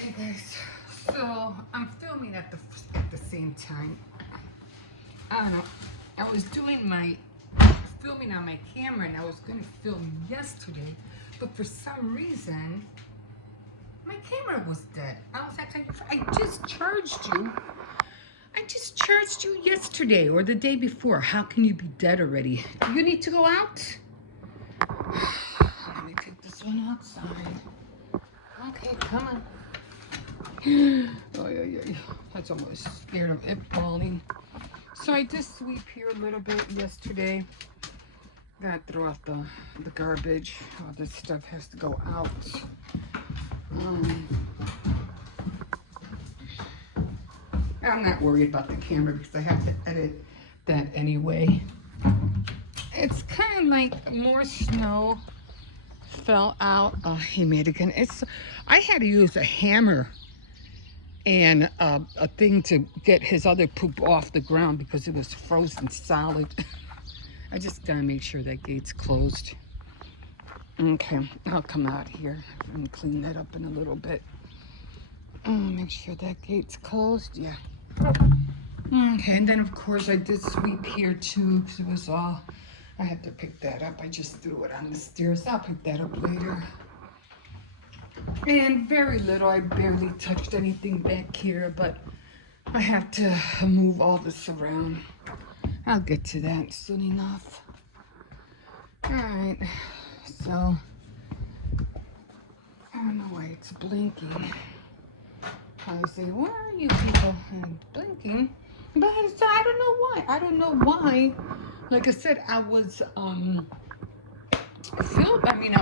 Okay, guys. So I'm filming at the same time. I don't know. I was doing my filming on my camera, and I was going to film yesterday, but for some reason my camera was dead. I was like, I just charged you. I just charged you yesterday or the day before. How can you be dead already? Do you need to go out? Let me take this one outside. Okay, come on. Oh, yeah. That's almost scared of it falling. So I did sweep here a little bit yesterday. Gotta throw out the garbage. All this stuff has to go out. I'm not worried about the camera because I have to edit that anyway. It's kind of like more snow fell out. Oh, he made it again. I had to use a hammer and a thing to get his other poop off the ground because it was frozen solid. I just gotta make sure that gate's closed. Okay, I'll come out here and clean that up in a little bit. Make sure that gate's closed. Yeah. Okay, and then of course I did sweep here too because it was all. I had to pick that up. I just threw it on the stairs. I'll pick that up later. And very little. I barely touched anything back here, but I have to move all this around. I'll get to that soon enough. Alright, so I don't know why it's blinking. I say, where are you people? And blinking. But so I don't know why. I don't know why. Like I said, I was I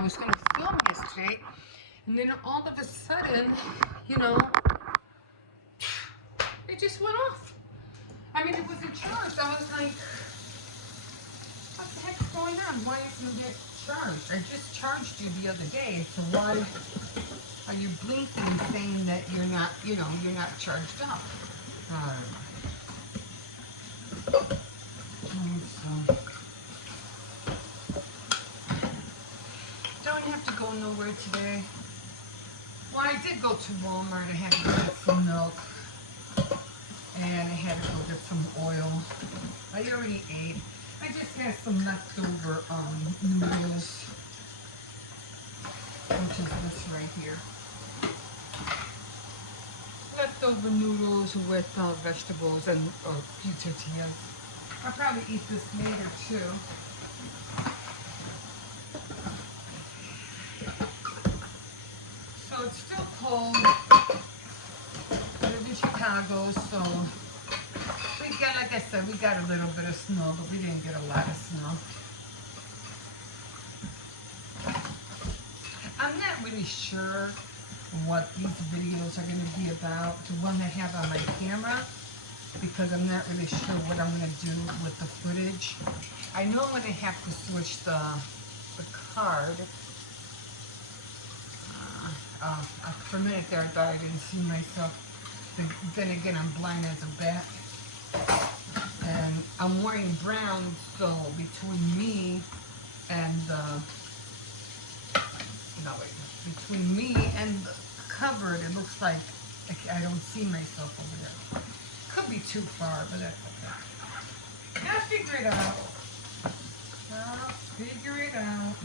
was gonna film yesterday, and then all of a sudden, it just went off. I mean, it wasn't charged. I was like, what the heck's going on? Why isn't it charged? I just charged you the other day, so why are you blinking saying that you're not charged up? So, don't have to go nowhere today. Well, I did go to Walmart. I had to get some milk. And I had to go get some oil. I already ate. I just had some leftover noodles, which is this right here. Leftover noodles with vegetables and a few tortillas. I'll probably eat this later too. So it's still cold. I live in Chicago, so like I said, we got a little bit of snow, but we didn't get a lot of snow. I'm not really sure what these videos are going to be about, the one I have on my camera, because I'm not really sure what I'm going to do with the footage. I know I'm going to have to switch the card. For a minute there, I thought I didn't see myself. Then again, I'm blind as a bat. And I'm wearing brown, so between me and between me and the cupboard, it looks like I don't see myself over there. Could be too far, but that's okay. I'll figure it out.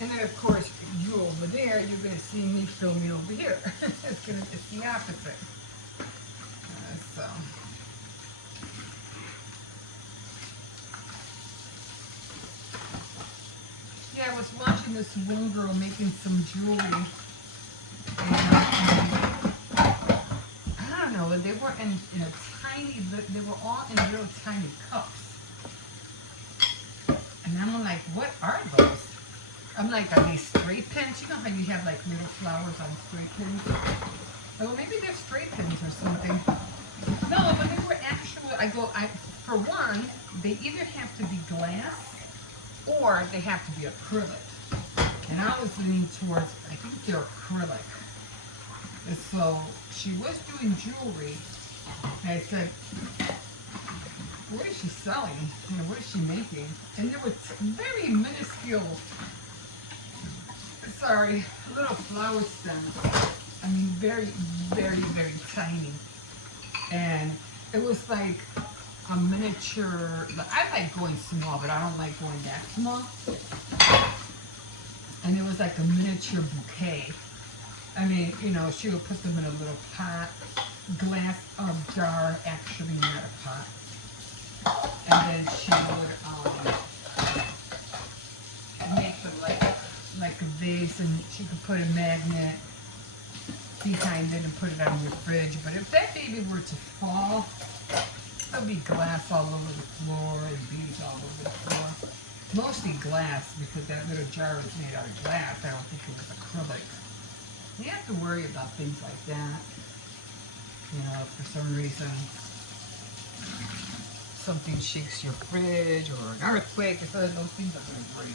And then, of course, you over there, you're going to see me filming over here. It's the opposite. So. Yeah, I was watching this one girl making some jewelry. And, I don't know, they were in a tiny, they were all in real tiny cups. And I'm like, what are those? I'm like, are they spray pins? You know how you have like little flowers on spray pins? Oh, maybe they're spray pins or something. No, but they were actual. For one, they either have to be glass or they have to be acrylic. And I was leaning towards, I think they're acrylic. And so she was doing jewelry. And I said, what is she selling? What is she making? And they were very minuscule few, sorry, little flower stems. I mean, very, very, very tiny. And it was like a miniature, I like going small, but I don't like going that small. And it was like a miniature bouquet. I mean, you know, she would put them in a little pot, glass jar, actually, not a pot. And then she would make them like a vase, and she could put a magnet behind it and put it on your fridge. But if that baby were to fall, there'll be glass all over the floor and beads all over the floor. Mostly glass, because that little jar was made out of glass. I don't think it was acrylic. You have to worry about things like that. You know, for some reason, something shakes your fridge or an earthquake, those things are going to break.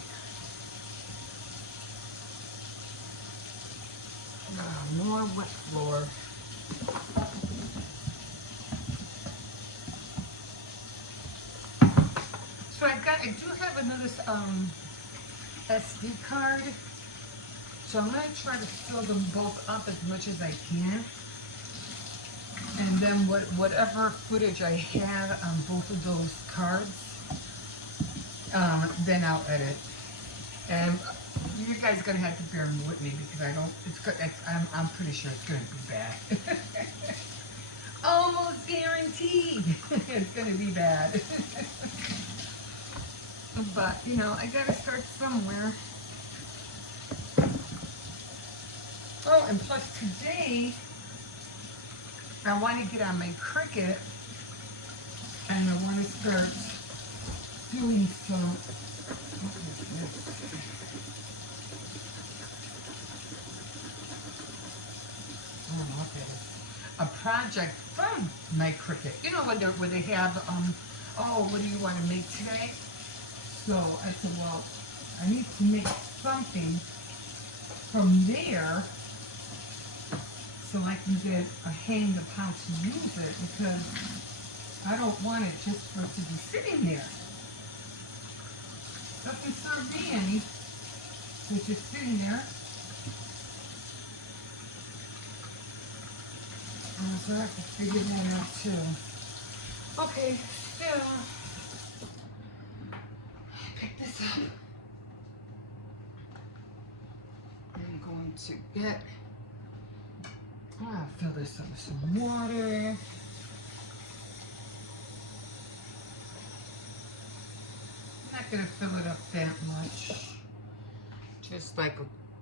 More wet floor. So I do have another SD card. So I'm going to try to fill them both up as much as I can. And then whatever footage I have on both of those cards, then I'll edit. And you guys are gonna have to bear with me because I'm pretty sure it's gonna be bad. Almost guaranteed it's gonna be bad. But you know, I gotta start somewhere. Oh, and plus today I want to get on my Cricut, and I want to start doing some. What is this? I don't know what that is. A project from my Cricut. You know when they have oh, what do you want to make today? So I said, well, I need to make something from there, so I can get a hang of how to use it, because I don't want it just for it to be sitting there. Doesn't serve me any. It's just sitting there. So I have to figure that out too. Okay, so pick this up. I'm going to get. I'll fill this up with some water. I'm not going to fill it up that much. Just like,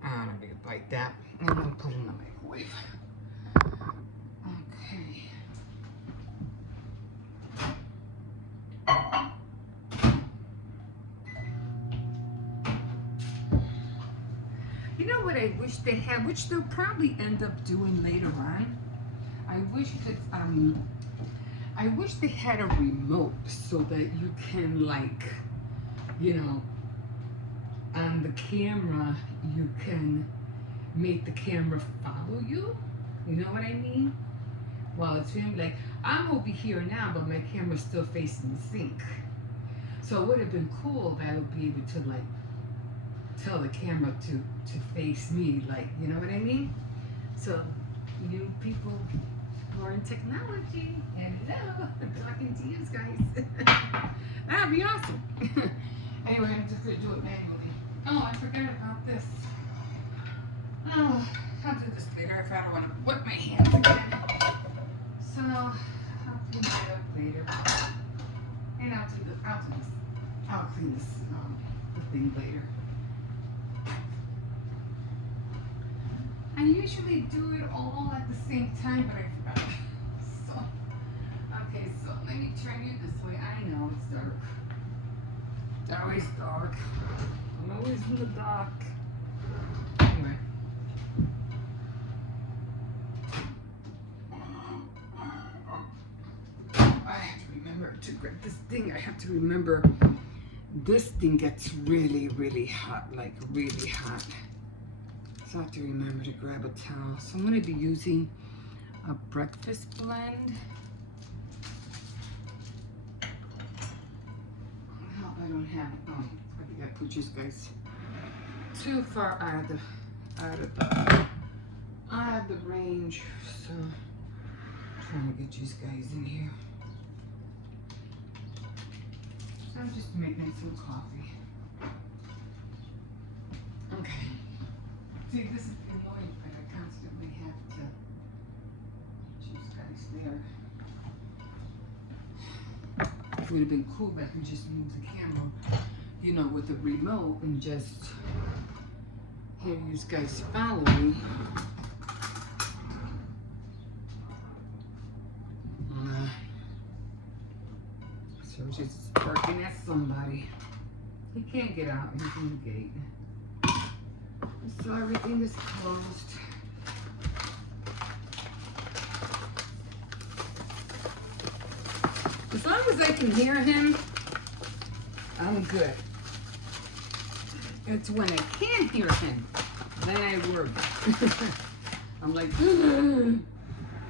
I don't know, maybe like that. And I'm going to put it in the microwave. Okay. You know what I wish they had, which they'll probably end up doing later on? I wish they had a remote so that you can, like, you know, on the camera, you can make the camera follow you. You know what I mean? While it's filming, like, I'm over here now, but my camera's still facing the sink. So it would have been cool that I would be able to, like, tell the camera to face me, like, you know what I mean? So, you people who are in technology, and hello, I'm talking to you guys. That'd be awesome. Anyway, I'm just gonna do it manually. Oh, I forgot about this. Oh, I'll do this later if I don't want to whip my hands again. So, I'll clean it up later. And I'll clean this, the thing later. I usually do it all at the same time, but I forgot. So, okay, so let me turn you this way. I know it's dark. It's always dark. I'm always in the dark. Anyway. I have to remember to grab this thing. I have to remember this thing gets really, really hot, like really hot. So I have to remember to grab a towel. So I'm going to be using a breakfast blend. Well, I don't have, I think I put you guys too far out of the range. So I'm trying to get these guys in here. So I'm just making some coffee. Okay. See, this is annoying. Like I constantly have to get these guys there. It would have been cool if I could just move the camera, you know, with the remote and just have you guys follow me. So just barking at somebody. He can't get out. He's in the gate. So everything is closed. As long as I can hear him, I'm good. It's when I can't hear him, then I worry. I'm like,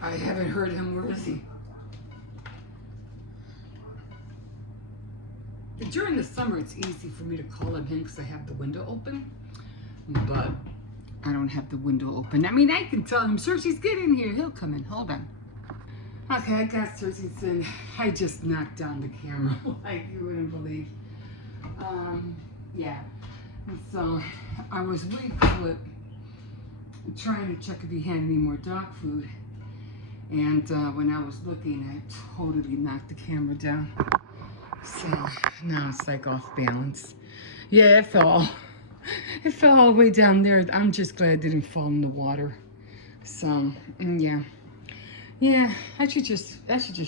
I haven't heard him. Where is he? During the summer, it's easy for me to call him in because I have the window open. But I don't have the window open. I mean, I can tell him, Cersei's, get in here. He'll come in. Hold on. Okay, I got Cersei's in. I just knocked down the camera like you wouldn't believe. Yeah. And so I was really good trying to check if he had any more dog food. And when I was looking, I totally knocked the camera down. So now it's like off balance. Yeah, it fell all the way down there. I'm just glad it didn't fall in the water. So yeah. Yeah, I should just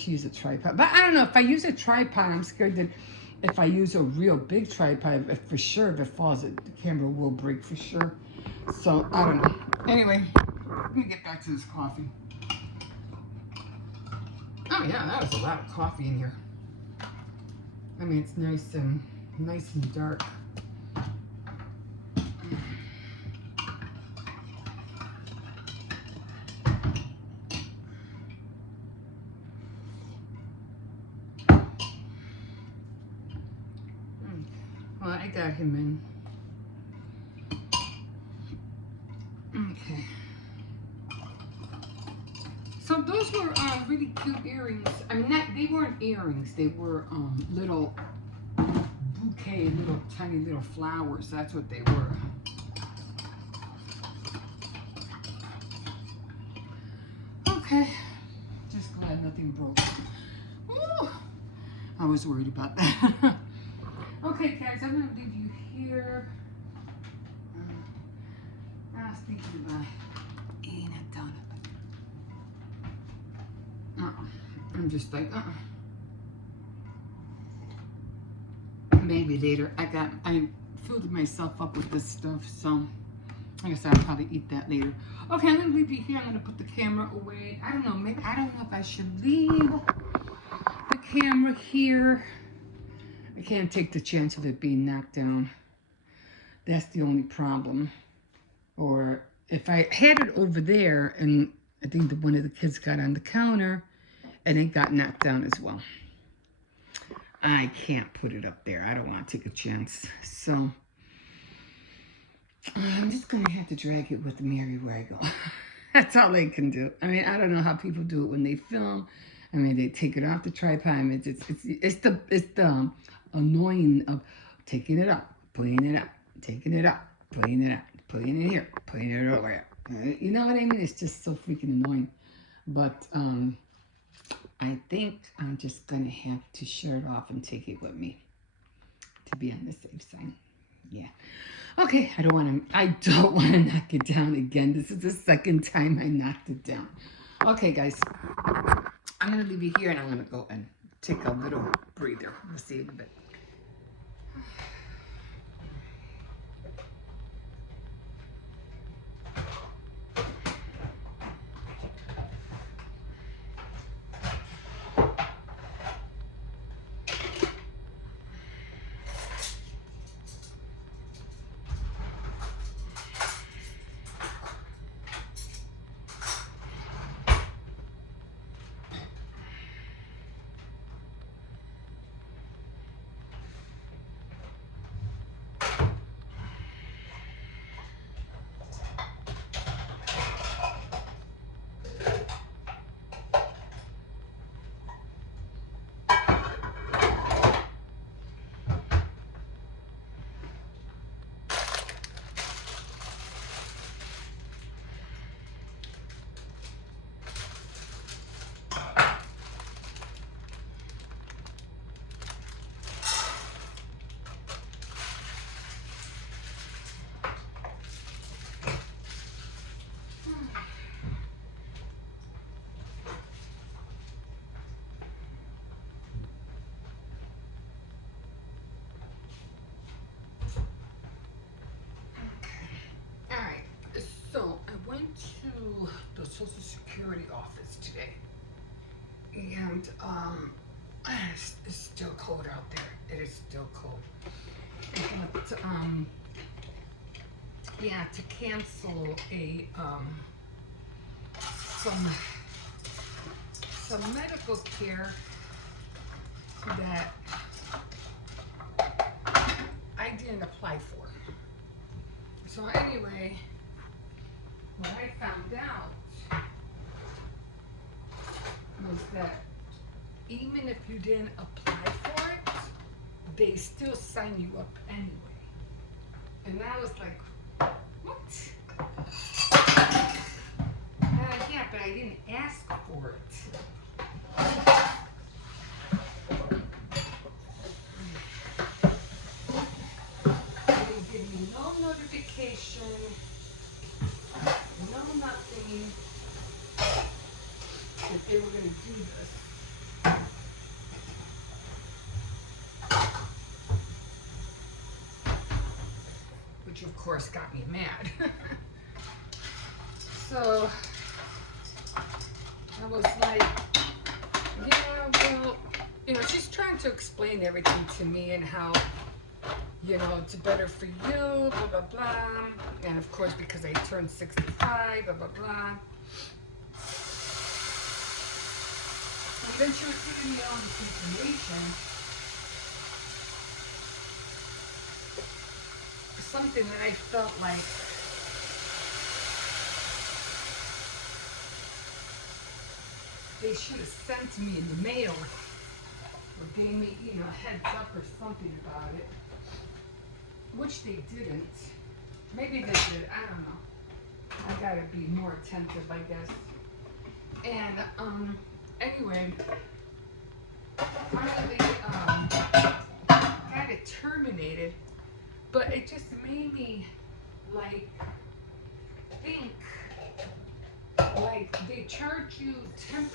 use a tripod. But I don't know, if I use a tripod, I'm scared that if I use a real big tripod, for sure, if it falls, the camera will break for sure. So I don't know. Anyway, let me get back to this coffee. Oh yeah, that was a lot of coffee in here. I mean, it's nice and dark. Well, I got him in. Okay. So those were really cute earrings. I mean, they weren't earrings. They were little bouquet, little tiny little flowers. That's what they were. Okay. Just glad nothing broke. Ooh. I was worried about that. Okay, guys, I'm going to leave you here. I was thinking about eating a donut. I'm just like, maybe later. I filled myself up with this stuff, so I guess I'll probably eat that later. Okay, I'm gonna leave you here. I'm gonna put the camera away. I don't know. Maybe I don't know if I should leave the camera here. I can't take the chance of it being knocked down. That's the only problem. Or if I had it over there, and I think that one of the kids got on the counter, and it got knocked down as well. I can't put it up there. I don't want to take a chance. So I'm just going to have to drag it with me everywhere I go. That's all I can do. I mean, I don't know how people do it when they film. I mean, they take it off the tripod. It's the annoying of taking it up, putting it up, taking it up, putting it up, putting it here, putting it over here. You know what I mean? It's just so freaking annoying. But I think I'm just gonna have to shut it off and take it with me to be on the safe side. Yeah. Okay. I don't want to knock it down again. This is the second time I knocked it down. Okay, guys. I'm gonna leave you here, and I'm gonna go and take a little breather. We'll see you in a bit. Social Security office today. And it's still cold out there. It is still cold. But yeah, to cancel a some medical care that I didn't apply for. So anyway, what I found out was that even if you didn't apply for it, they still sign you up anyway. And I was like, what? Yeah, but I didn't ask for it. They didn't give me no notification, no nothing that they were going to do this. Which of course got me mad. So I was like, yeah, well, she's trying to explain everything to me and how, it's better for you, blah, blah, blah. And of course, because I turned 65, blah, blah, blah. And then she was giving me all this information. Something that I felt like they should have sent me in the mail or gave me, a heads up or something about it, which they didn't. Maybe they did, I don't know. I gotta be more attentive, I guess. And anyway, finally got it terminated, but it just made me like think like they charge you 10%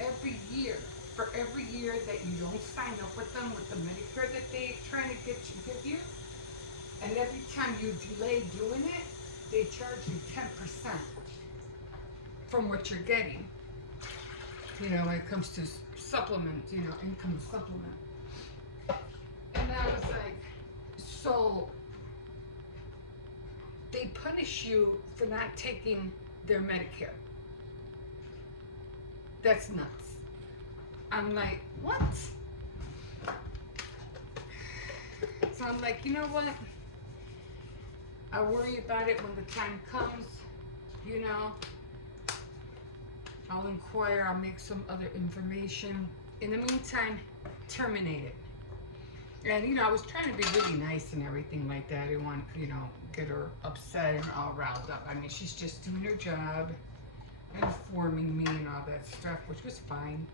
every year for every year that you don't sign up with them with the Medicare that they trying to give you. And every time you delay doing it, they charge you 10% from what you're getting. When it comes to supplement, income supplement. And I was like, so they punish you for not taking their Medicare. That's nuts. I'm like, what? So I'm like, you know what? I'll worry about it when the time comes, I'll inquire, I'll make some other information. In the meantime, terminate it. And, I was trying to be really nice and everything like that. I didn't want, get her upset and all riled up. I mean, she's just doing her job, informing me and all that stuff, which was fine.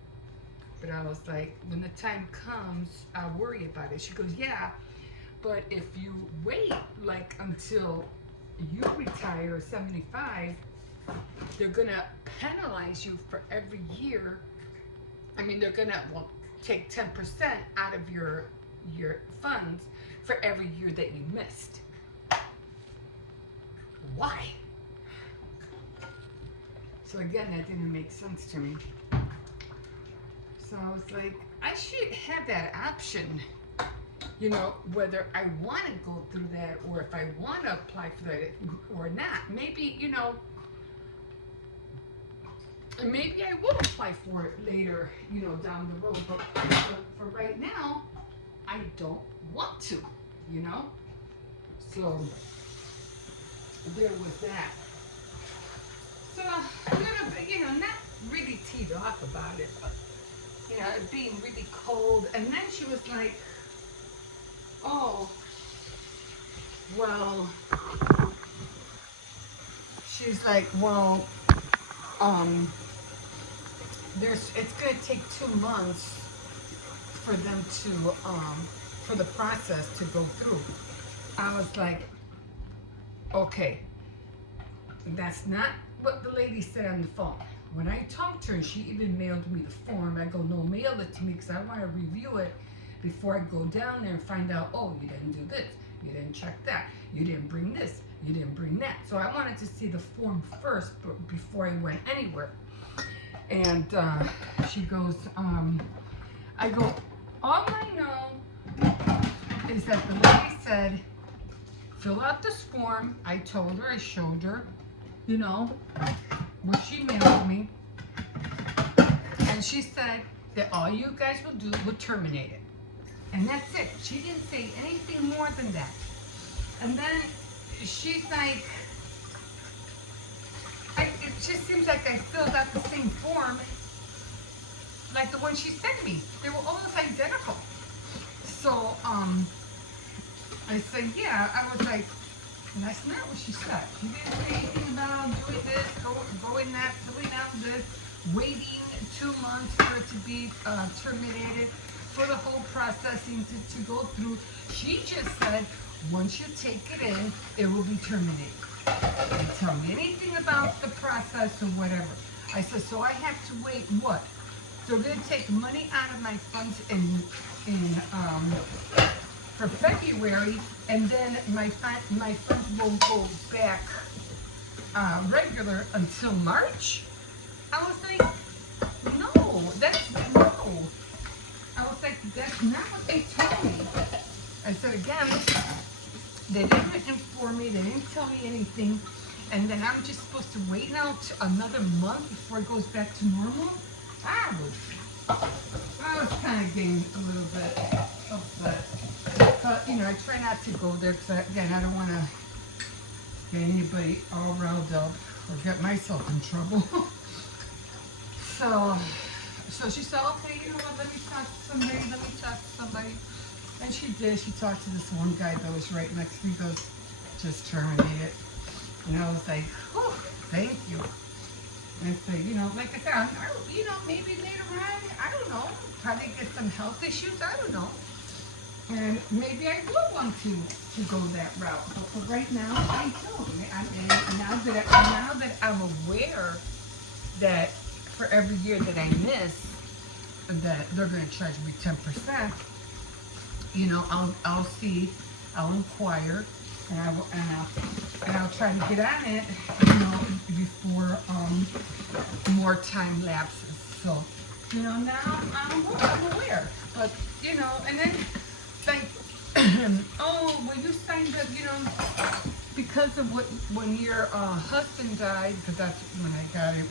But I was like, when the time comes, I'll worry about it. She goes, yeah, but if you wait, like, until you retire 75, they're going to penalize you for every year. I mean, they're going to, take 10% out of your funds for every year that you missed. Why? So again, that didn't make sense to me. So I was like, I should have that option, whether I want to go through that or if I want to apply for that or not. Maybe, maybe I will apply for it later, down the road. But for right now, I don't want to, So there was that. So a little bit, not really teed off about it, but it being really cold. And then she was like, oh, well, she's like, well, it's gonna take 2 months for them to, for the process to go through. I was like, okay, that's not what the lady said on the phone. When I talked to her, she even mailed me the form. I go, no, mail it to me because I want to review it before I go down there and find out, oh, you didn't do this, you didn't check that, you didn't bring this, you didn't bring that. So I wanted to see the form first before I went anywhere. And she goes, I go, all I know is that the lady said, fill out this form. I told her, I showed her, you know, what she mailed me. And she said that all you guys will do will terminate it. And that's it. She didn't say anything more than that. And then she's like, it just seems like I filled out the same form like the one she sent me. They were almost identical. So, I said, yeah. I was like, that's not what she said. She didn't say anything about doing this, going that, filling out this, waiting 2 months for it to be terminated, for the whole processing to go through. She just said, once you take it in, it will be terminated. Didn't tell me anything about the process or whatever. I said, so I have to wait what? They're going to take money out of my funds for February, and then my funds won't go back regular until March? I was like, no. I was like, that's not what they told me. I said, again, they didn't inform me, they didn't tell me anything, and then I'm just supposed to wait now another month before it goes back to normal? I was kind of getting a little bit upset. But, you know, I try not to go there because, again, I don't want to get anybody all riled up or get myself in trouble. So she said, okay, you know what, let me talk to somebody. And she did. She talked to this one guy that was right next to me. He goes, just terminate it. And I was like, whew, thank you. And I said, you know, like I said, you know, maybe later on, I don't know, probably get some health issues, I don't know. And maybe I will want to go that route. But for right now, I don't. And now that I'm aware that for every year that I miss, that they're going to charge me 10%, you know, I'll see, I'll inquire, and I'll try to get on it, you know, before more time lapses. So, you know, now I'm aware. But, you know, and then like, oh, well, you signed up, you know, because of when your husband died, because that's when I got it,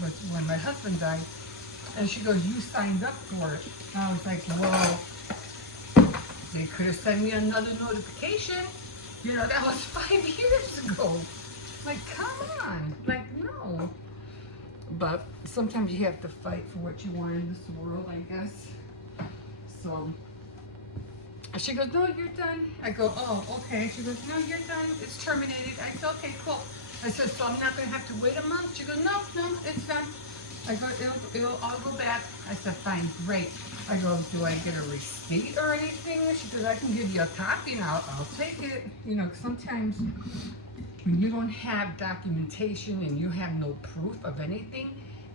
was when my husband died. And she goes, you signed up for it. And I was like, well, they could have sent me another notification. You know, that was 5 years ago. Like, come on. Like, no. But sometimes you have to fight for what you want in this world, I guess. So she goes, no, you're done. I go, oh, okay. She goes, no, you're done. It's terminated. I said, okay, cool. I said, so I'm not going to have to wait a month? She goes, no, it's done. I go, it'll all go back. I said, fine, great. I go, do I get a receipt or anything? She goes, I can give you a copy and I'll take it. You know, sometimes when you don't have documentation and you have no proof of anything,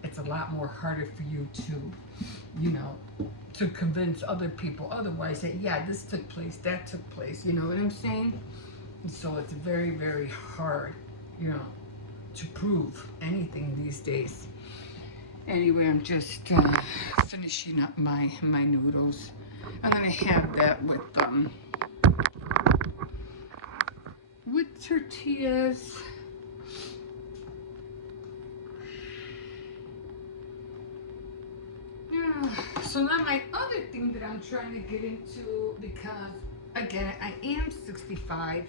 it's a lot more harder for you to, you know, to convince other people otherwise that, yeah, this took place, that took place. You know what I'm saying? And so it's very, very hard, you know, to prove anything these days. Anyway, I'm just finishing up my noodles. I'm gonna have that with tortillas. Yeah. So now my other thing that I'm trying to get into, because again, I am 65,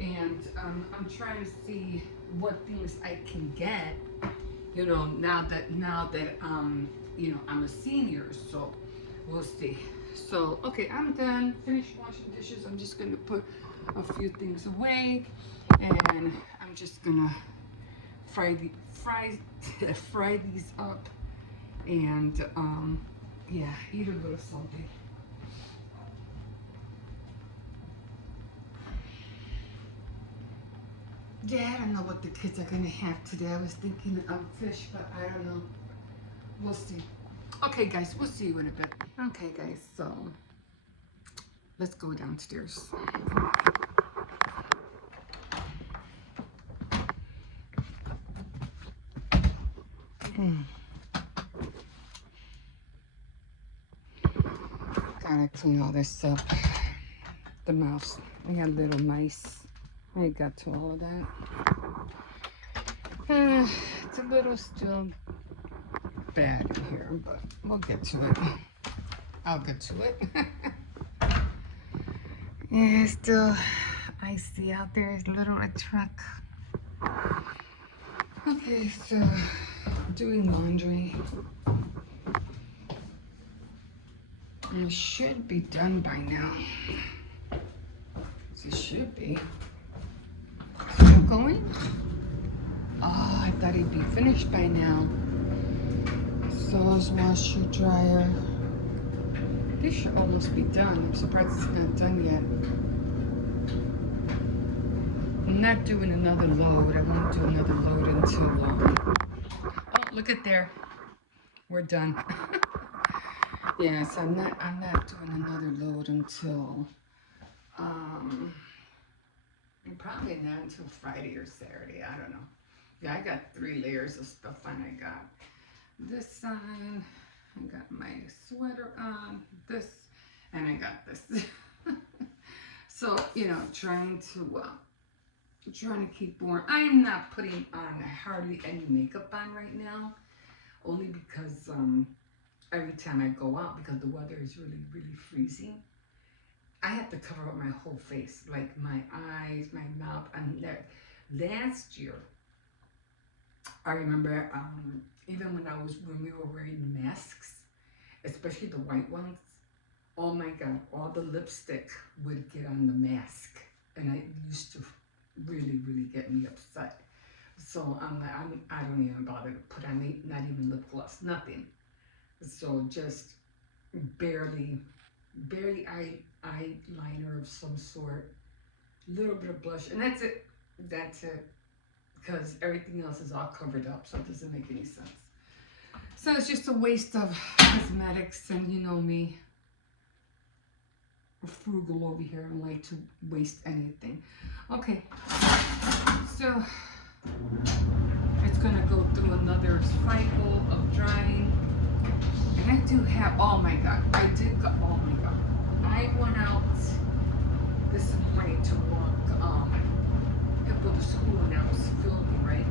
and I'm trying to see what things I can get. You know, now that you know, I'm a senior, so we'll see. So, okay, I'm done. Finished washing dishes. I'm just gonna put a few things away, and I'm just gonna fry these up, and yeah, eat a little something. Yeah, I don't know what the kids are gonna have today. I was thinking of fish, but I don't know. We'll see. Okay, guys, we'll see you in a bit. Okay, guys, so let's go downstairs. clean all this up. The mouse. I got little mice. I got to all of that. It's a little still bad in here, but we'll get to it. I'll get to it. Yeah, it's still icy out there. It's a little red truck. Okay, so doing laundry. It should be done by now. It should be. Still going? Oh, I thought he'd be finished by now. So is washer dryer. This should almost be done. I'm surprised it's not done yet. I'm not doing another load. I won't do another load until oh, look at there. We're done. Yes, I'm not doing another load until probably not until Friday or Saturday. I don't know. Yeah, I got 3 layers of stuff on. I got this side, I got my sweater on, this, and I got this. So, you know, trying to keep warm. I'm not putting on hardly any makeup on right now, only because every time I go out, because the weather is really, really freezing, I have to cover up my whole face, like my eyes, my mouth, and last year, I remember even when we were wearing masks, especially the white ones, oh my God, all the lipstick would get on the mask, and it used to really, really get me upset. So I don't even bother to put on not even lip gloss, nothing. So just barely eyeliner of some sort, little bit of blush, and that's it. Because everything else is all covered up, so it doesn't make any sense. So it's just a waste of cosmetics, and you know me, frugal over here. I don't like to waste anything. Okay, so it's gonna go through another cycle of drying, and I do have. Oh my God, I did go. Oh my God, I went out this morning to walk people to school, and I was filming, right?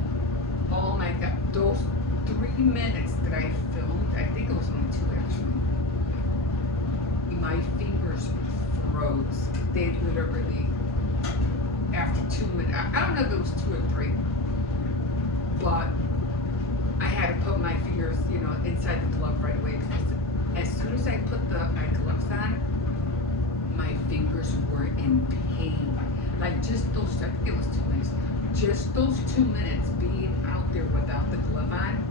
Oh my God, those 3 minutes that I filmed, I think it was only 2 actually, my fingers froze. They literally, after 2 minutes, I don't know if it was 2 or 3, but I had to put my fingers, you know, inside the glove right away, because as soon as I put my gloves on, my fingers were in pain. Like just those, I think it was 2 minutes, just those 2 minutes being out there without the glove on,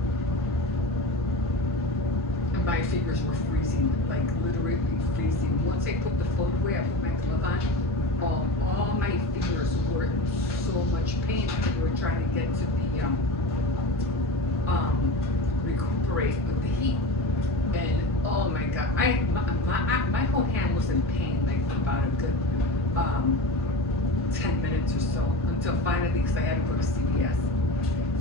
and my fingers were freezing, like literally freezing. Once I put the phone away, I put my glove on, all my fingers were in so much pain because we were trying to get to the, recuperate with the heat. And oh my God, my whole hand was in pain, like for about a good 10 minutes or so, until finally, because I had to go to CVS.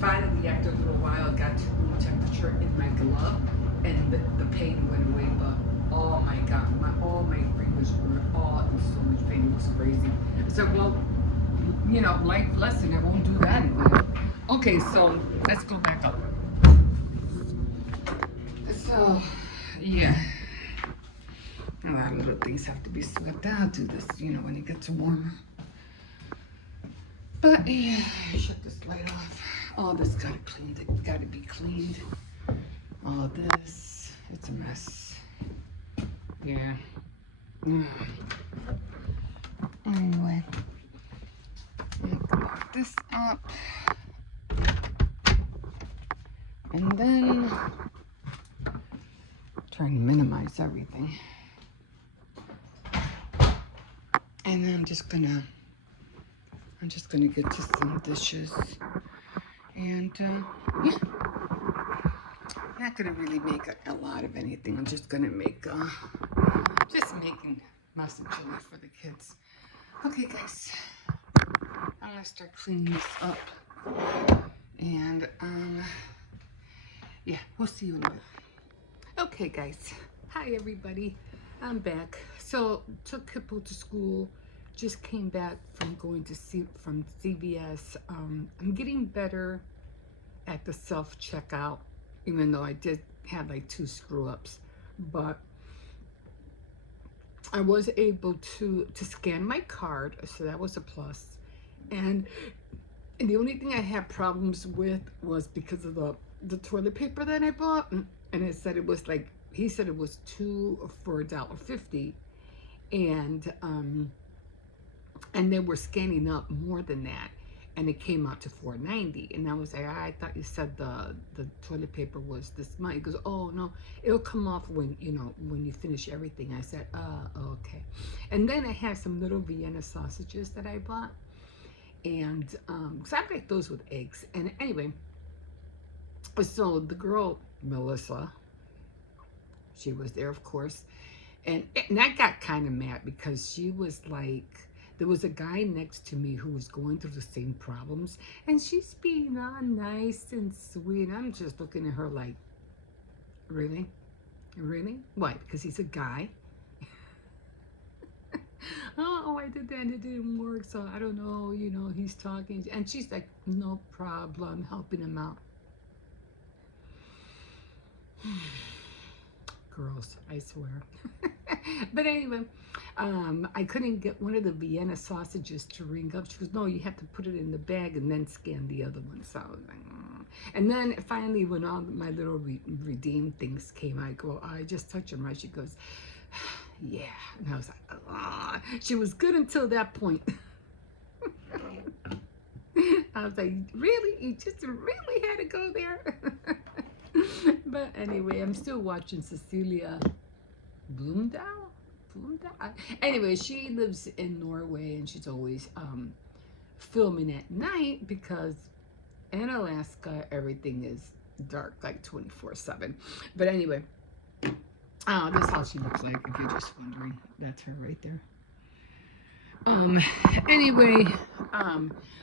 Finally, after a little while, I got to room temperature in my glove, and the pain went away. But oh my God, all my fingers were all in so much pain. It was crazy. I said, well, you know, life lesson, I won't do that anymore. Okay, so let's go back up. So, yeah. A lot of little things have to be swept out. I'll do this, you know, when it gets warmer. But yeah, shut this light off. All this gotta be cleaned. All this, it's a mess. Yeah. Anyway, clean this up, and then trying to minimize everything. And then I'm just gonna get to some dishes, and yeah, not gonna really make a lot of anything. I'm just gonna make making mustard chili for the kids. Okay, guys, I'm gonna start cleaning this up, and yeah, we'll see you in a bit. Okay, guys, hi everybody. I'm back. So took Hippo to school. Just came back from going to from CVS. I'm getting better at the self checkout, even though I did have like 2 screw ups. But I was able to scan my card, so that was a plus. And, and the only thing I had problems with was because of the toilet paper that I bought, and it said it was like he said it was two for $1.50, and and they were scanning up more than that, and it came out to $4.90. And I was like, I thought you said the toilet paper was this much. He goes, oh no, it'll come off when when you finish everything. I said, okay. And then I had some little Vienna sausages that I bought, and so I make those with eggs. And anyway, so the girl Melissa, she was there, of course. And I got kind of mad because she was like, there was a guy next to me who was going through the same problems, and she's being all nice and sweet. I'm just looking at her like, really? Really? Why? Because he's a guy? Oh, I did that and it didn't work, so I don't know, he's talking. And she's like, no problem, helping him out. Girls, I swear. But anyway, I couldn't get one of the Vienna sausages to ring up. She goes, no, you have to put it in the bag and then scan the other one. So I was like, And then finally, when all my little redeem things came, I go, I just touch them, right? She goes, yeah. And I was like, ah. She was good until that point. I was like, really? You just really had to go there? But anyway, I'm still watching Cecilia Bloomdahl. Anyway, she lives in Norway, and she's always filming at night because in Alaska everything is dark like 24/7. But anyway, this is how she looks like. If you're just wondering, that's her right there. Anyway,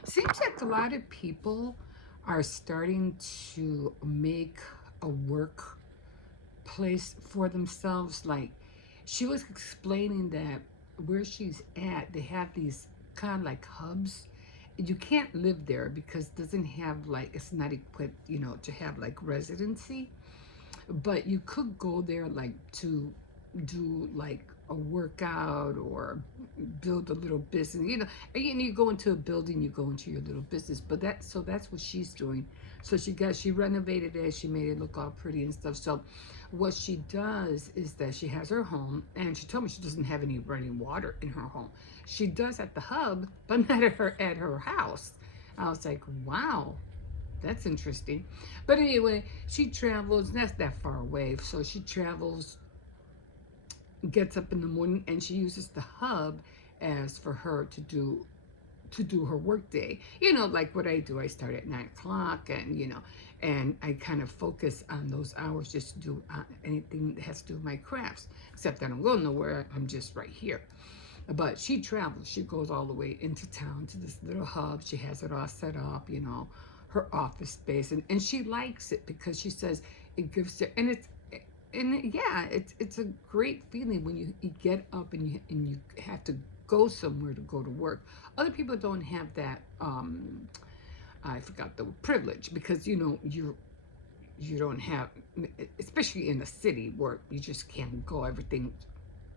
seems like a lot of people are starting to make a workplace for themselves. Like, she was explaining that where she's at, they have these kind of like hubs. You can't live there because it doesn't have like, it's not equipped, to have like residency. But you could go there like to do like a workout or build a little business. You go into a building, you go into your little business. But that's what she's doing. So she renovated it, she made it look all pretty and stuff. So what she does is that she has her home, and she told me she doesn't have any running water in her home. She does at the hub, but not at her house. I was like, wow, that's interesting. But anyway, she travels, that's that far away. So she travels, gets up in the morning, and she uses the hub as for her to do her work day. Like what I do, I start at 9 o'clock, and I kind of focus on those hours just to do anything that has to do with my crafts, except I don't go nowhere, I'm just right here. But she travels, she goes all the way into town to this little hub. She has it all set up, her office space, and she likes it because she says it gives her, it's a great feeling when you get up and you have to go somewhere to go to work. Other people don't have that I forgot the privilege, because you don't have, especially in the city where you just can't go, everything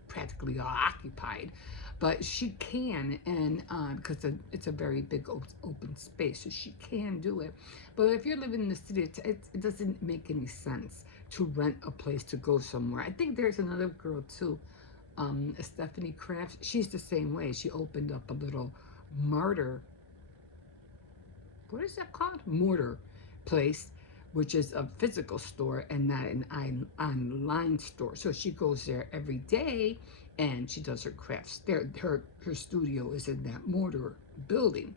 practically all occupied. But she can, and because it's a very big open space, so she can do it. But if you're living in the city, it doesn't make any sense to rent a place to go somewhere. I think there's another girl too, Stephanie Crafts. She's the same way. She opened up a little what is that called? Mortar place, which is a physical store and not an online store. So she goes there every day and she does her crafts there. Her studio is in that mortar building.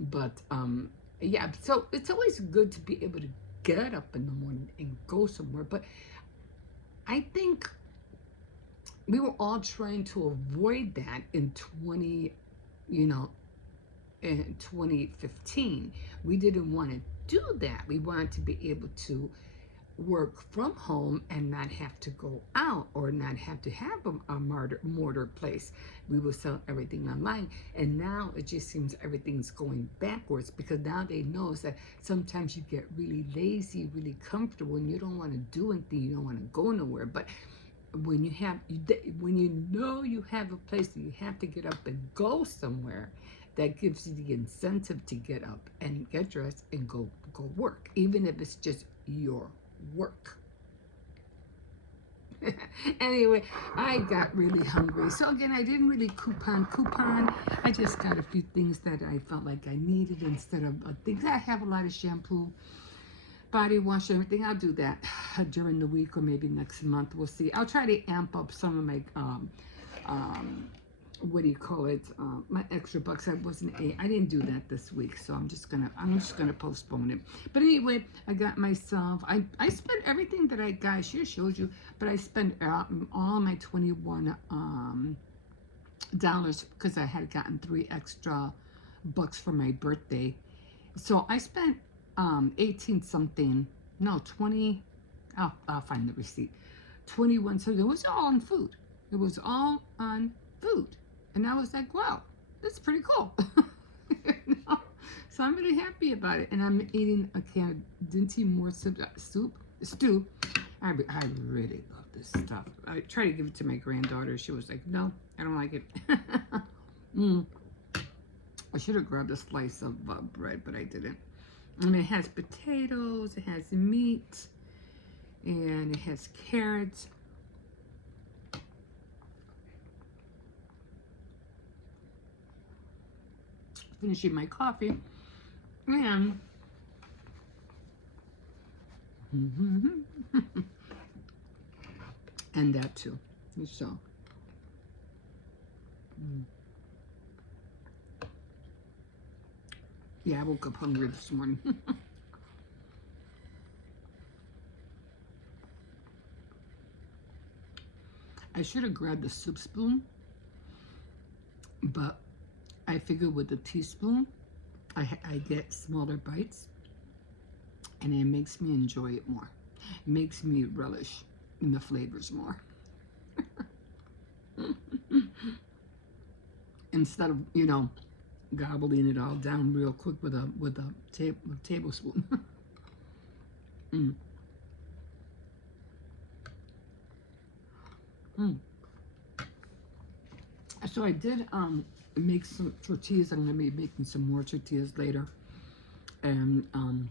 But yeah, so it's always good to be able to get up in the morning and go somewhere. But I think we were all trying to avoid that in 2015. We didn't want to do that. We wanted to be able to work from home and not have to go out or not have to have a mortar place. We will sell everything online. And now it just seems everything's going backwards, because now they know that sometimes you get really lazy, really comfortable, and you don't want to do anything, you don't want to go nowhere. But when you know you have a place that you have to get up and go somewhere, that gives you the incentive to get up and get dressed and go work, even if it's just your work. Anyway, I got really hungry. So again, I didn't really coupon. I just got a few things that I felt like I needed instead of things. I have a lot of shampoo, body wash, everything. I'll do that during the week or maybe next month. We'll see. I'll try to amp up some of my what do you call it? My extra bucks. I didn't do that this week, so I'm just gonna postpone it. But anyway, I got myself. I spent everything that I got. I should have showed you, but I spent all my $21 because I had gotten $3 extra for my birthday. So I spent 18 something. No, 20. I'll find the receipt. 21 something. It was all on food. It was all on food. And I was like, wow, that's pretty cool. You know? So I'm really happy about it. And I'm eating a can of Dinty Moore stew. I really love this stuff. I tried to give it to my granddaughter. She was like, no, I don't like it. I should have grabbed a slice of bread, but I didn't. And it has potatoes, it has meat, and it has carrots. Finishing my coffee, and and that too. So yeah, I woke up hungry this morning. I should have grabbed the soup spoon, but I figured with the teaspoon, I get smaller bites, and it makes me enjoy it more. It makes me relish in the flavors more. Instead of, you know, gobbling it all down real quick with a tablespoon. So I did make some tortillas. I'm gonna be making some more tortillas later, and I'm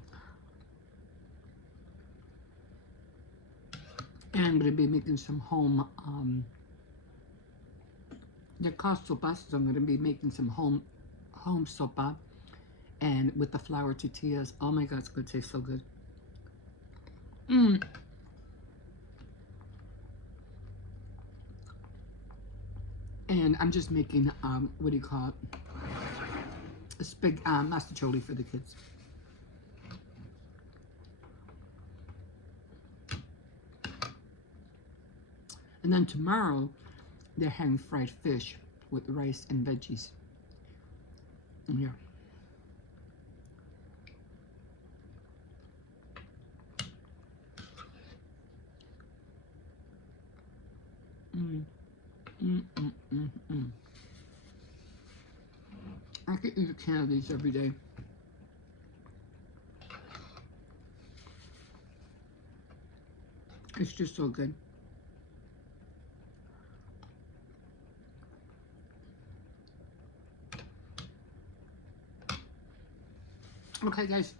gonna be making some home. They're called sopas, so I'm gonna be making some home sopa, and with the flour tortillas. Oh my God, it's gonna taste so good. And I'm just making, what do you call it? A spag, masticholi for the kids. And then tomorrow, they're having fried fish with rice and veggies. Yeah. I could eat a can of these every day. It's just so good. Okay, guys,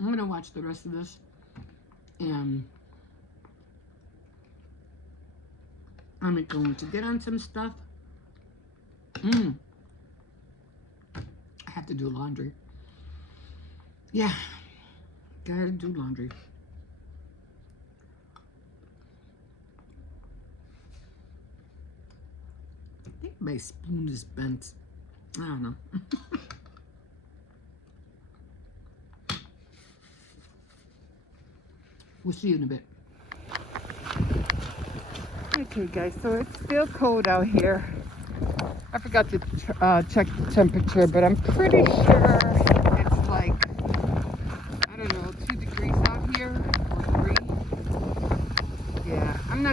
I'm gonna watch the rest of this, and I'm going to get on some stuff. I have to do laundry. Yeah, gotta do laundry. I think my spoon is bent. I don't know. We'll see you in a bit. Okay, guys, so it's still cold out here. I forgot to check the temperature, but I'm pretty sure it's like, I don't know, 2 degrees out here, or 3.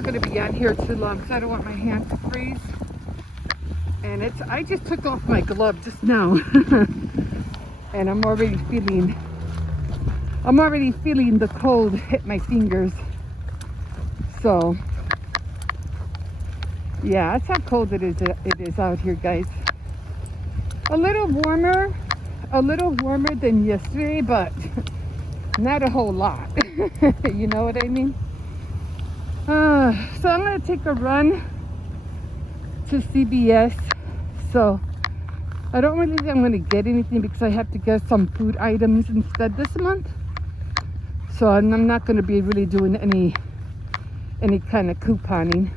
not going to be on here too long because I don't want my hands to freeze. And I just took off my glove just now. And I'm already feeling the cold hit my fingers. So yeah, that's how cold it is out here, guys. A little warmer than yesterday, but not a whole lot. You know what I mean? So I'm gonna take a run to CBS. So I don't really think I'm gonna get anything because I have to get some food items instead this month. So I'm not gonna be really doing any kind of couponing.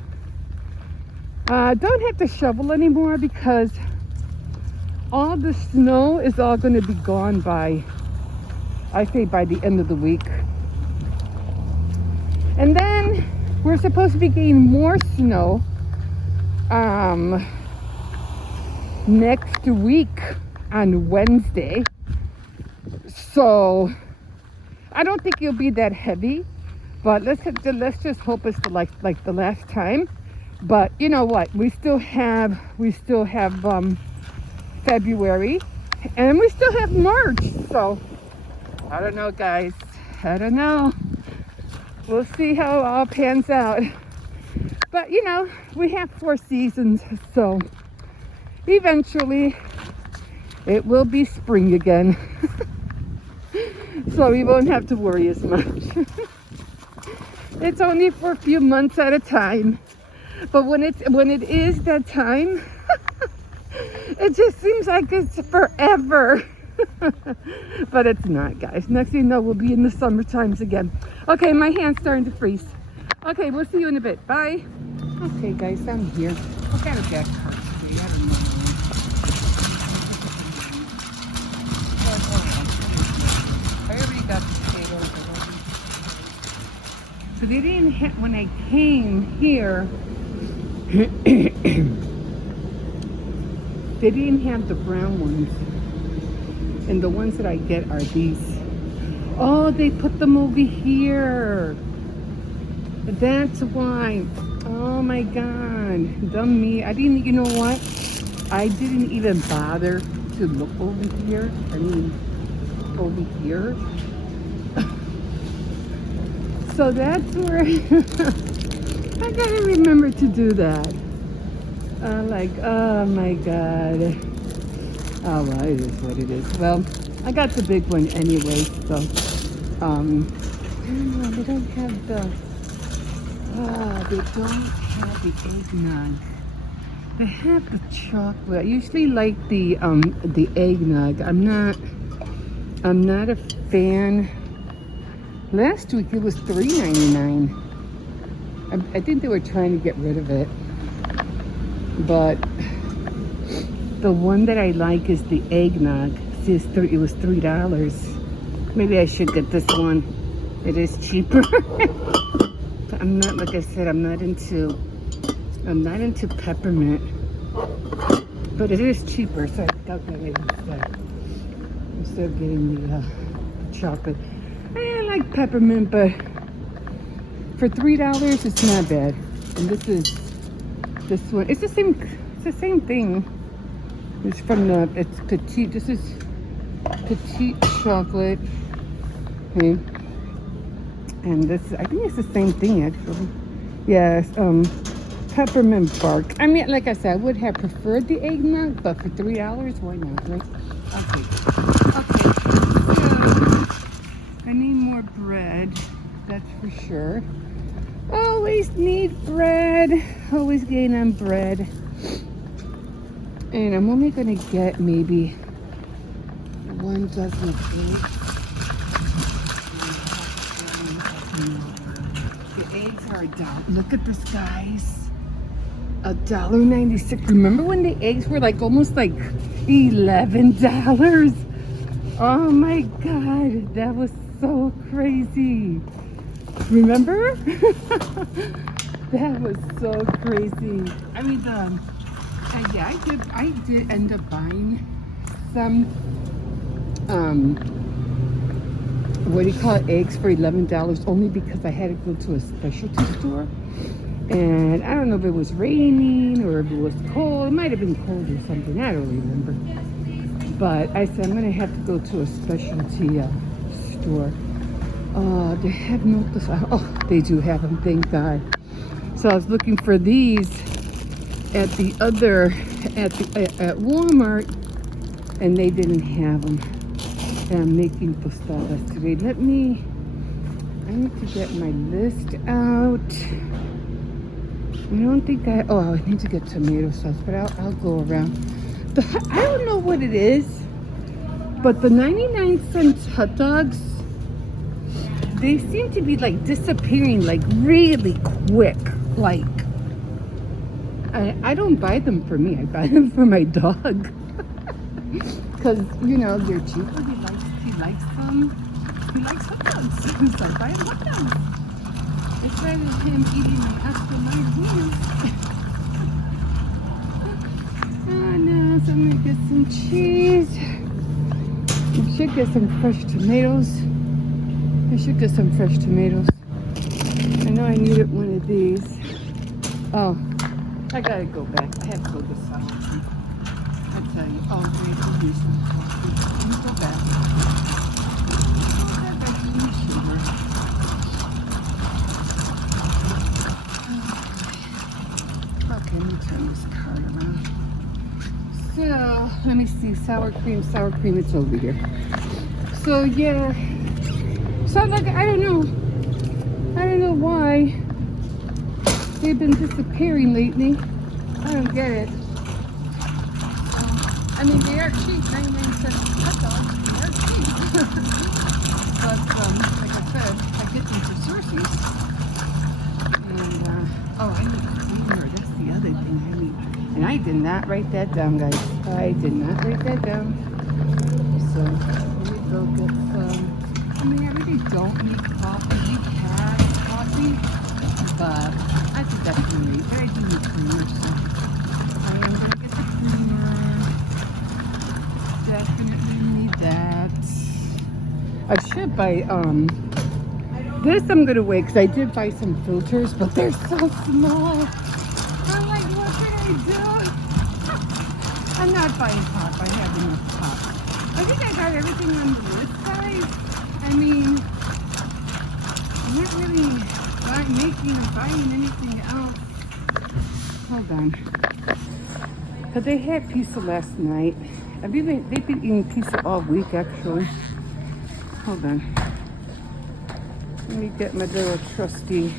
Don't have to shovel anymore because all the snow is all going to be gone by, I say, by the end of the week. And then we're supposed to be getting more snow next week on Wednesday. So I don't think it'll be that heavy, but let's just hope it's like the last time. But you know what? We still have February, and we still have March. So I don't know, guys. I don't know. We'll see how it all pans out. But you know, we have 4 seasons, so eventually it will be spring again. So we won't have to worry as much. It's only for a few months at a time. But when it is that time, it just seems like it's forever. But it's not, guys. Next thing you know, we'll be in the summer times again. Okay, my hand's starting to freeze. Okay, we'll see you in a bit. Bye. Okay, guys, I'm here. I got a bad car today. I don't know. I already got potatoes. So they didn't have, when I came here, they didn't have the brown ones, and the ones that I get are these. Oh, they put them over here. That's why. Oh my God, dumb me. I didn't, you know what? I didn't even bother to look over here. I mean, over here. So that's where I gotta remember to do that. Like, oh my God. Oh well, it is what it is. Well, I got the big one anyway, so I don't know, they don't have the eggnog. They have the chocolate. I usually like the eggnog. I'm not a fan. Last week it was $3.99. I think they were trying to get rid of it. But the one that I like is the eggnog. See, it was $3. Maybe I should get this one. It is cheaper. I'm not, like I said, I'm not into peppermint. But it is cheaper, so I got that instead of getting the chocolate. I like peppermint, but for $3, it's not bad. And this one. It's the same thing. It's from it's petite. This is petite chocolate. Okay. And this, I think it's the same thing actually. Yes, peppermint bark. I mean, like I said, I would have preferred the eggnog, but for $3, why not, right? Okay. So I need more bread, that's for sure. Always need bread. Always gain on bread. And I'm only gonna get maybe 1 dozen of eggs. The eggs are $1. Look at this, guys. $1.96. Remember when the eggs were like almost like $11? Oh my God, that was so crazy. Remember? That was so crazy. I mean, yeah, I did end up buying some, what do you call it, eggs for $11 only because I had to go to a specialty store. And I don't know if it was raining or if it was cold. It might have been cold or something. I don't remember. But I said I'm going to have to go to a specialty store. They have no... Oh, they do have them, thank God. So I was looking for these at the other... At Walmart. And they didn't have them. And I'm making tostadas today. I need to get my list out. I don't think I need to get tomato sauce, but I'll go around. I don't know what it is, but the 99-cent hot dogs, they seem to be like disappearing like really quick. Like, I don't buy them for me, I buy them for my dog. Because, you know, they're cheaper, he likes them. He likes hot dogs, so I buy him hot dogs. It's rather than him eating an extra mile meal. Oh no, so I'm gonna get some cheese. I should get some fresh tomatoes. I know I needed one of these. Oh, I gotta go back. I have to go to sour cream. I tell you, oh, we have to do some coffee. Let me go back. Okay, let me turn this card around. So, let me see, sour cream, it's over here. So, yeah. So, like, I don't know why they've been disappearing lately. I don't get it. I mean, they are cheap, 99 cents hot dogs. They are cheap. But, like I said, I get them for Chores. And, oh, I need a cleaner. That's the other thing I need. And I did not write that down, guys. I did not write that down. So, let me go get some. I mean, I really don't need coffee. We have coffee. But I think that's what I need. But I do need cleaner, so I am going to get the cleaner. Definitely need that. I should buy, this I'm going to wait because I did buy some filters, but they're so small. I'm like, what can I do? I'm not buying pop. I have enough pop. I think I got everything on the list, guys. I mean, I'm not really making or buying anything else. Hold on. But they had pizza last night. They've been eating pizza all week, actually. Hold on. Let me get my little trusty.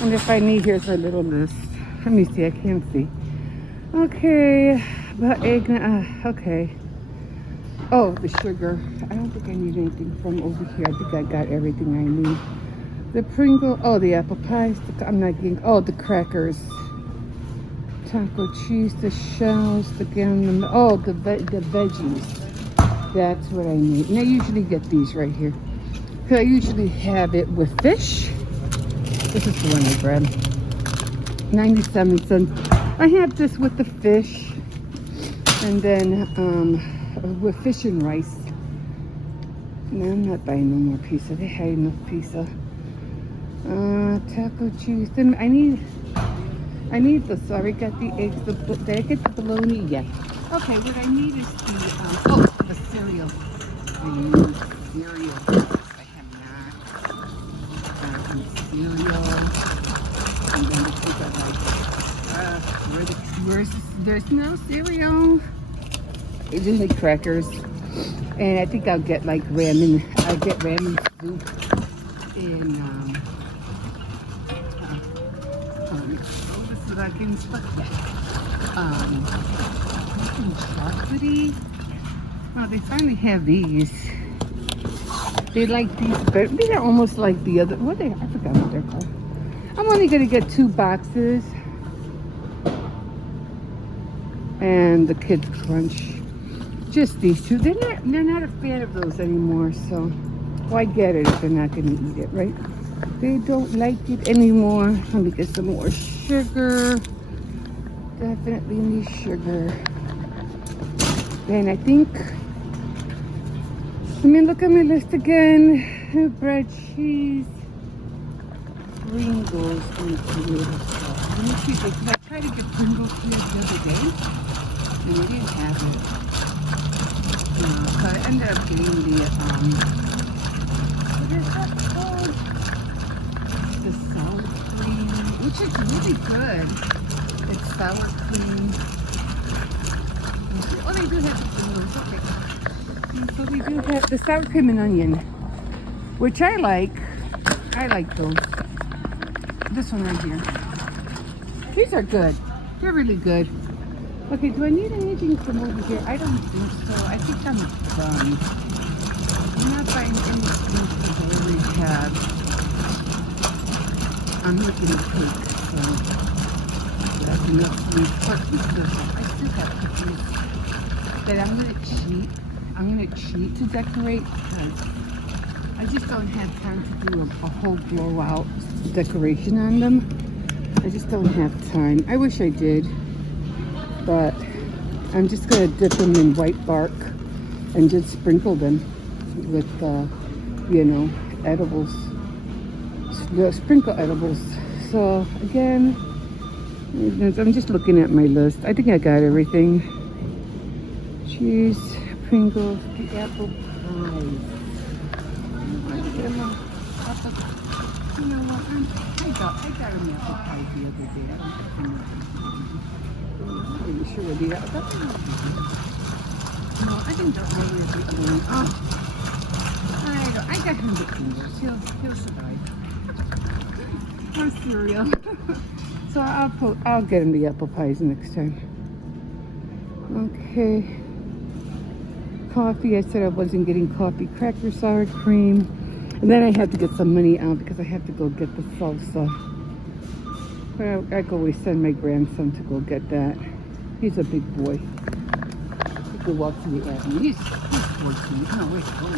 And if I need, here's my little list. Let me see, I can't see. Okay, but egg, okay. Oh, the sugar. I don't think I need anything from over here. I think I got everything I need. The Pringle, oh, the apple pies. I'm not getting, oh, the crackers. Taco cheese, the shells, the gum, oh, the veggies. That's what I need. And I usually get these right here. Because I usually have it with fish. This is the one I grabbed. 97 cents. I have this with the fish. And then with fish and rice. No, I'm not buying no more pizza. They had enough pizza. Taco cheese. Then I need the, sorry, got the eggs. Did I get the bologna? Yeah. Okay, what I need is the cereal. I need cereal. I have not gotten cereal. I'm going to pick up there's no cereal. It's just like crackers. And I think I'll get like ramen. I'll get ramen soup and without getting stuck. Chocolatey. Oh, they finally have these. They like these, but they're almost like the other. What they? I forgot what they're called. I'm only gonna get 2 boxes. And the Kids Crunch. Just these 2. They're not a fan of those anymore. So, why get it if they're not gonna eat it, right? They don't like it anymore. Let me get some more sugar. Definitely need sugar. And I think, let me look at my list again. Bread, cheese, Pringles into little stuff. Let me see if I tried to get Pringles here the other day, and they didn't have it. So I ended up getting the, what is that called? The sour cream, which is really good. It's sour cream. Oh, they do have the Pringles, okay. And so they do have the sour cream and onion, which I like. I like those. This one right here. These are good. They're really good. Okay, do I need anything from over here? I don't think so. I think I'm done. I'm not buying anything because I already have. I'm looking at cake, so that's enough sweet. But I still have cookies that I'm gonna cheat. I'm gonna cheat to decorate because I just don't have time to do a whole blowout decoration on them. I just don't have time. I wish I did, but I'm just gonna dip them in white bark and just sprinkle them with, you know, edibles. Sprinkle edibles. So again, I'm just looking at my list. I think I got everything. Cheese, Pringles, the apple pie. You know what? I got an apple pie the other day. I don't think I'm not really sure what the other one. No, I think that one is the other one. Oh, I got him the Pringles. He'll survive. Or cereal. So I'll get him the apple pies next time. Okay. Coffee. I said I wasn't getting coffee. Cracker, sour cream. And then I had to get some money out because I have to go get the salsa. But I always send my grandson to go get that. He's a big boy. He could walk to the avenue. He's 14. No, wait. Oh, no.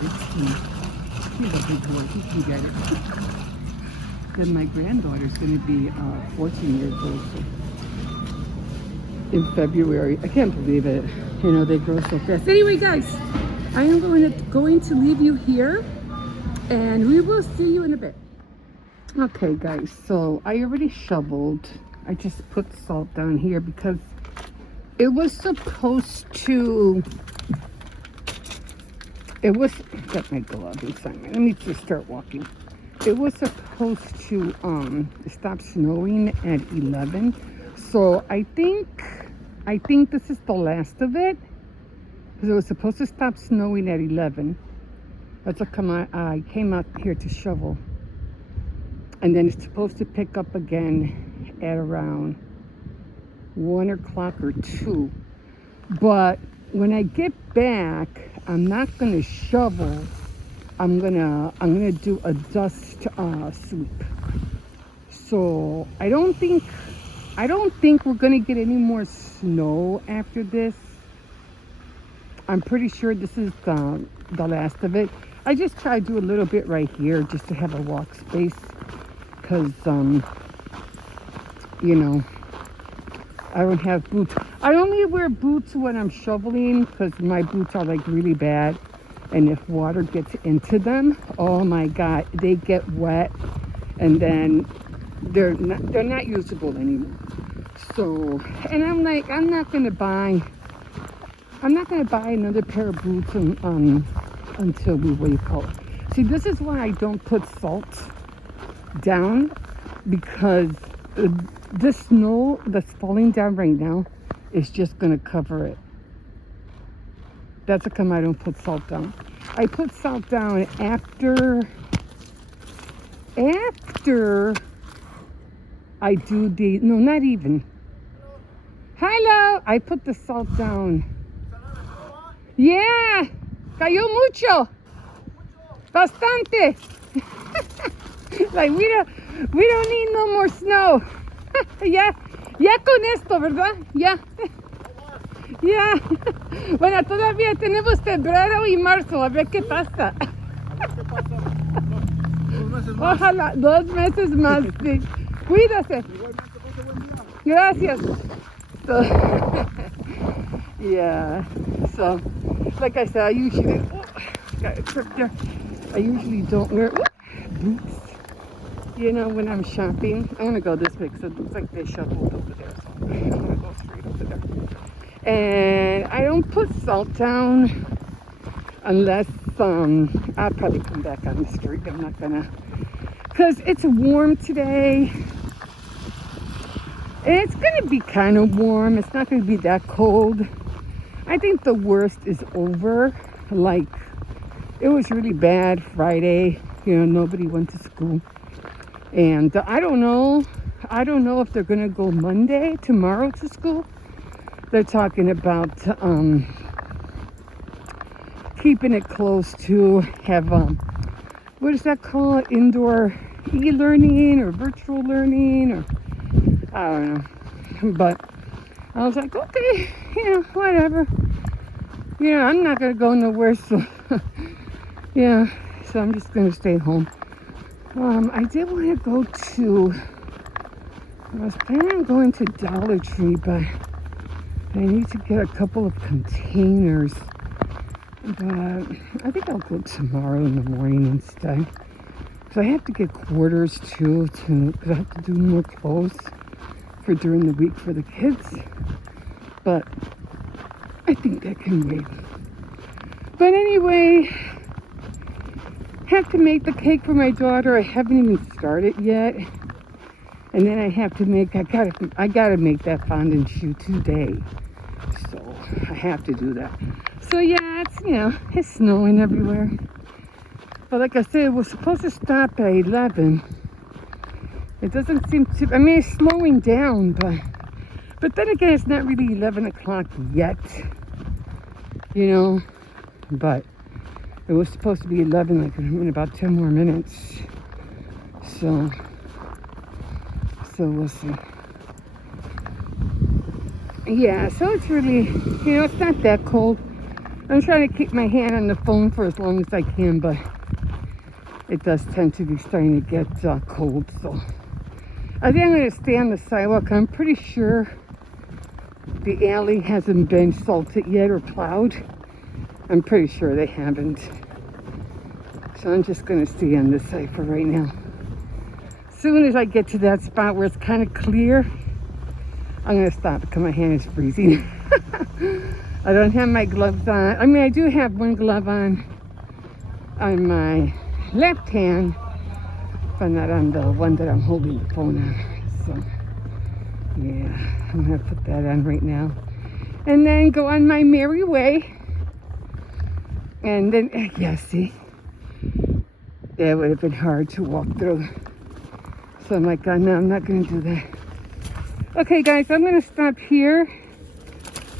He's 15. He's a big boy. He can get it. Then my granddaughter's going to be 14 years old. So in February. I can't believe it. You know, they grow so fast. Anyway, guys, I am going to leave you here. And we will see you in a bit. Okay, guys, so I already shoveled. I just put salt down here because it was supposed to. Got my glove inside me. Let me just start walking. It was supposed to stop snowing at 11. So I think this is the last of it. Because it was supposed to stop snowing at 11. That's what I came out here to shovel. And then it's supposed to pick up again at around 1 o'clock or 2. But when I get back, I'm not gonna shovel. I'm gonna do a dust sweep. So I don't think we're gonna get any more snow after this. I'm pretty sure this is the last of it. I just try to do a little bit right here just to have a walk space because, you know, I don't have boots. I only wear boots when I'm shoveling because my boots are like really bad. And if water gets into them, oh my God, they get wet and then they're not usable anymore. So, and I'm like, I'm not going to buy another pair of boots until we call it. See, this is why I don't put salt down because the snow that's falling down right now is just going to cover it. That's how come I don't put salt down. I put salt down after I do the, no, not even. Hello, I put the salt down. Yeah, cayó mucho. Bastante. Like we don't need no more snow. Ya con esto, ¿verdad? Ya. Ya. Bueno, todavía tenemos febrero y marzo, a ver qué pasa. Ojalá, 2 meses más, sí. Cuídase. Gracias. So, yeah. So, like I said, I usually don't wear boots You know, when I'm shopping, I'm gonna go this way because it looks like they shoveled over there. So I'm gonna go straight over there. And I don't put salt down unless I'll probably come back on the street. I'm not gonna, because it's warm today. It's gonna be kind of warm. It's not gonna be that cold. I think the worst is over. Like, it was really bad Friday. You know, nobody went to school. And I don't know if they're gonna go Monday, tomorrow, to school. They're talking about keeping it close to have what is that called? Indoor e-learning or virtual learning, or I don't know. But I was like, okay, you know, whatever. You know, I'm not gonna go nowhere, so yeah. So I'm just gonna stay home. I did want to go to. I was planning on going to Dollar Tree, but I need to get a couple of containers. But I think I'll go tomorrow in the morning instead. Because I have to get quarters too, because I have to do more clothes for during the week for the kids. But I think that can wait. But anyway, have to make the cake for my daughter. I haven't even started yet. And then I have to make, I gotta make that fondant shoe today. So I have to do that. So yeah, it's, you know, it's snowing everywhere. But like I said, we're supposed to stop at 11. It doesn't seem to, I mean, it's slowing down, but then again, it's not really 11 o'clock yet, you know, but it was supposed to be 11, like in about 10 more minutes. So we'll see. Yeah, so it's really, you know, it's not that cold. I'm trying to keep my hand on the phone for as long as I can, but it does tend to be starting to get cold. So I think I'm going to stay on the sidewalk. I'm pretty sure the alley hasn't been salted yet or plowed. I'm pretty sure they haven't. So I'm just going to stay on this side for right now. As soon as I get to that spot where it's kind of clear, I'm going to stop because my hand is freezing. I don't have my gloves on. I mean, I do have one glove on my left hand, but not on the one that I'm holding the phone on. So, yeah, I'm going to put that on right now. And then go on my merry way. And then, yeah, see, that would have been hard to walk through. So I'm like, oh, no, I'm not going to do that. Okay, guys, I'm going to stop here.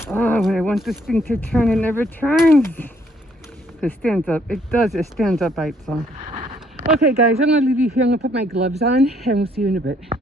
Oh, when I want this thing to turn, it never turns. It stands up. It does. It stands up by itself. Okay, guys, I'm going to leave you here. I'm going to put my gloves on, and we'll see you in a bit.